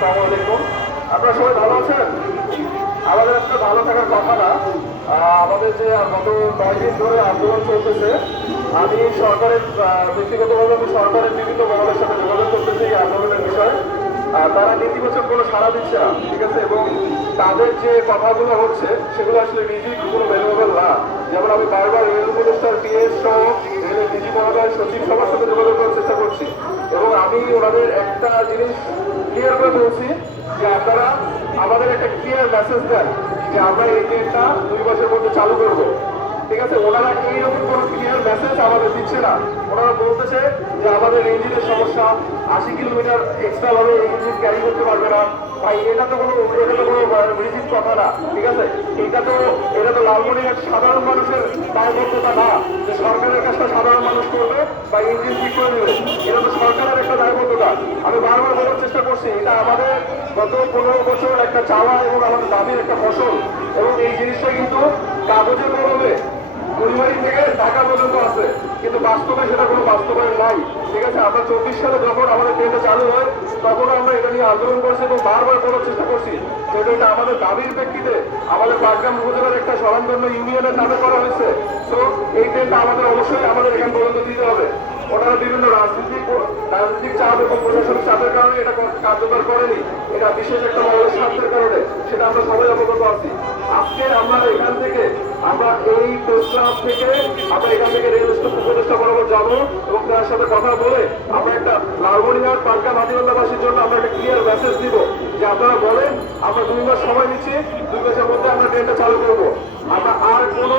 আসসালামু আলাইকুম। আপনারা সবাই ভালো আছেন? আমাদের আসলে ভালো থাকার কথা না আমাদের যে গত নয় দিন ধরে আন্দোলন চলতেছে, আমি সরকারের ব্যক্তিগতভাবে আমি সরকারের বিভিন্ন মহলের সাথে যোগাযোগ করতেছি এই আন্দোলনের বিষয়ে। তারা নেতিবাচক কোনো সাড়া দিচ্ছে না, ঠিক আছে? এবং তাদের যে কথাগুলো হচ্ছে, সেগুলো আসলে নিজেই কোনো ভ্যালুয়েবল না। যেমন আমি বারবার রেল উপদেষ্টার পিএস সহ রেলের ডিজি মহোদয় সচিব সবার সাথে যোগাযোগ করার চেষ্টা করছি। এবং আমি ওনাদের একটা জিনিস ক্লিয়ার করে বলছি যে আপনারা আমাদের একটা ক্লিয়ার মেসেজ দেন যে আমরা এই গেটটা দুই বছরের মধ্যে চালু করব। ঠিক আছে? ওনারা এইরকম কোনো ক্লিয়ার মেসেজ আমাদের দিচ্ছে না। ওনারা বলতেছে যে আমাদের ইঞ্জিনের সমস্যা, আশি কিলোমিটার এক্সট্রা ভাবে ইঞ্জিন ক্যারি করতে পারবে না। ভাই, এটা তো কোনো, এটা তো কোনো রিজিট কথা না। ঠিক আছে? এটা তো এটা তো লালমনিরহাট সাধারণ মানুষের দায়বদ্ধতা না। যে সরকারের কাজটা সাধারণ মানুষ করবে বা ইঞ্জিন ঠিক করে দেবে সরকারের একটা দায়বদ্ধতা আমি বারবার বলার চেষ্টা করছি, এটা আমাদের গত পনেরো বছর একটা চাওয়া এবং আমাদের দাবির একটা ফসল। এবং এই জিনিসটা কিন্তু কাগজে কলমে পরিবারী থেকে ঢাকা পর্যন্ত আছে। কিন্তু বাস্তবে সেটা কোনো বাস্তবায়ন নাই। ঠিক আছে, আমরা চব্বিশ সালে যখন আমাদের ট্রেনটা চালু হয়, তখন আমরা এটা নিয়ে আন্দোলন করছি এবং বারবার করার চেষ্টা করছি। যেটা এটা আমাদের দাবির প্রেক্ষিতে আমাদের পাটগ্রাম উপজেলার একটা স্বনামধন্য ইউনিয়নের নামে করা হয়েছে। তো এই ট্রেনটা আমাদের অবশ্যই আমাদের এখান পর্যন্ত দিতে ওনারা বিভিন্ন রাজনীতিক রাজনৈতিক চাপ এবং প্রশাসনিক চাপের কারণে এটা কার্যকর করেনি। এটা বিশেষ একটা মহলের স্বার্থের কারণে। সেটা আমরা সবাই অবগত আছি। আজকে আমরা এখান থেকে, আমরা এই প্রস্তাব থেকে, আমরা এখান থেকে রেল স্টেশন উপদেষ্টা বরাবর যাব এবং তার সাথে কথা বলে আমরা একটা লালমনিহাট পার্কা মাটিবান্ধাবাসীর জন্য আমরা একটা ক্লিয়ার মেসেজ দিব। যে আপনারা বলেন, আমরা দুই মাস সময় নিচ্ছি দুই মাসের মধ্যে আমরা ট্রেনটা চালু করব। আমরা আর কোনো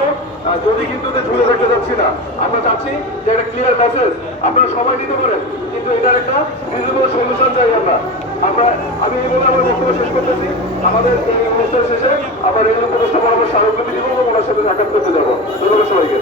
যদি কিন্তু ঝুলে থাকতে যাচ্ছি না। আমরা চাচ্ছি যে ক্লিয়ার মেসেজ আপনারা সময় নিতে পারেন, কিন্তু এটার একটা রিজনেবল সলিউশন চাই আমরা। আমরা, আমি এই বলে আমার বক্তব্য শেষ করতেছি। আমাদের এই অনুষ্ঠান শেষে আমরা এই উপদেষ্টা আমার স্মারকলিপি দিব এবং ওনার সাথে সাক্ষাৎ করতে যাব। ধন্যবাদ সবাইকে।